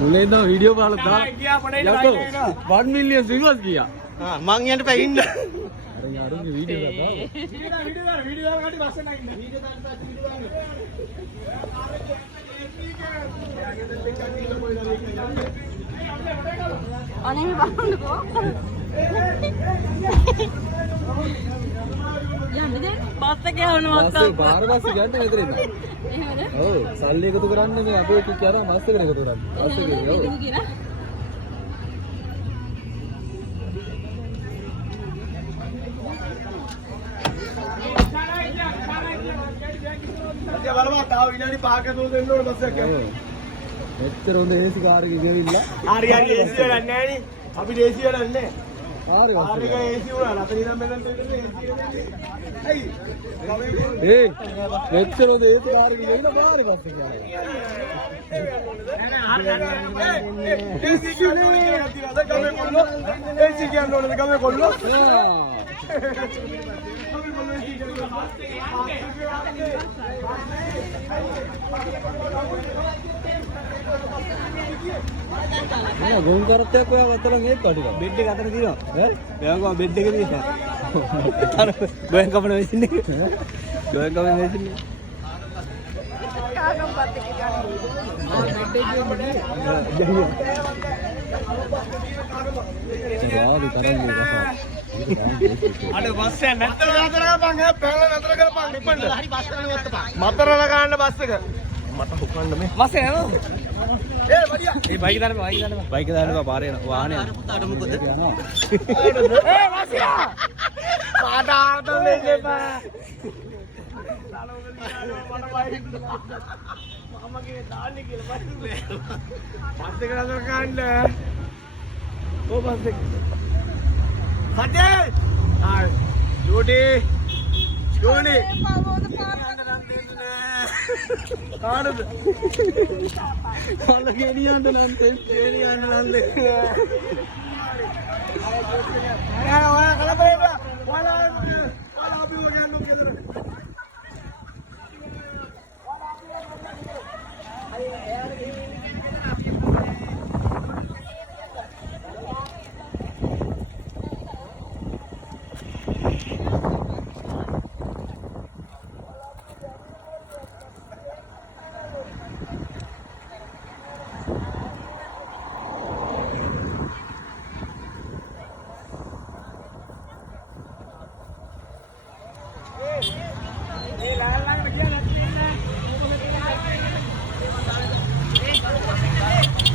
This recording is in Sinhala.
මුලින් ඉඳන් වීඩියෝ බලලා දාලා 1 million views ගියා. මං යන්න පැහින්න. අර යාරුගේ වීඩියෝ දාලා. වීඩියෝ ගන්න බස් එක නගින්න. වීඩියෝ දාන්න අනේ මේ බලන්නකෝ. යන්නේ බස් එක යවනවා අක්කා. බාර බස් එක යන්න මෙතන ඉන්න. එහෙමද? ඔව් සල්ලි එකතු කරන්න මේ අපේ ටික අරන් බස් එකට එකතු කරන්න. බස් එකේ ඔව්. බලමු තාම විනාඩි 5ක තුන දෙන්න ඕන බස් එක. මෙච්චර හොඳ AC කාර් එකේ ගෙවිලා. හරි AC වැඩක් නැහැ නේ. අපිට AC වැඩක් නැහැ. හරි AC වුණා. රතන ඉඳන් මෙතන තියෙන්නේ AC වැඩක්. ඇයි? මෙච්චර හොඳ AC කාර් එකේ ගෙවිලා බාරි බස් එක යනවා. AC කියන්නේ ඕනද ගමේ කොල්ලෝ? නෑ ගොන් කරත්තයක් ඔයා අතල මේක කඩිලා. බෙඩ් එක අතර තියෙනවා. ඈ? බෑගෝ බෙඩ් එක තියෙනවා. අර ගෝයන් කපන මැෂින් එක. ගෝයන් කපන මැෂින් එක. කාගම් පත් එක ගන්න. ආ තරන්නේ රසා. අර බස් එක නැත්තර නතර කරපන් ඈ පැනලා නතර කරපන් ඩිපෙන්ඩ්. හරි බස් එකනේ වස්තපන්. මතරල ගන්න බස් එක. මට හොකන්න මේ. බස් එක යනවා. ඒ වඩියා. ඒ බයික් දාන්න බයික් දාන්න පාරේ යනවා. වාහනේ. අර පුතාට මොකද? ඒ බස්යා. පාඩාට මෙන්න බා. මමගේ දාන්නේ කියලා බස් එක නතර ගන්න. ඕ බස් එක. හදේ ආ ජෝඩි ජෝඩි කාඩද කාල ගෙනියන්න නම් ගෙනියන්න නම් දෙන්න ආ ඔයා කලබල වෙන්න ඔයාලා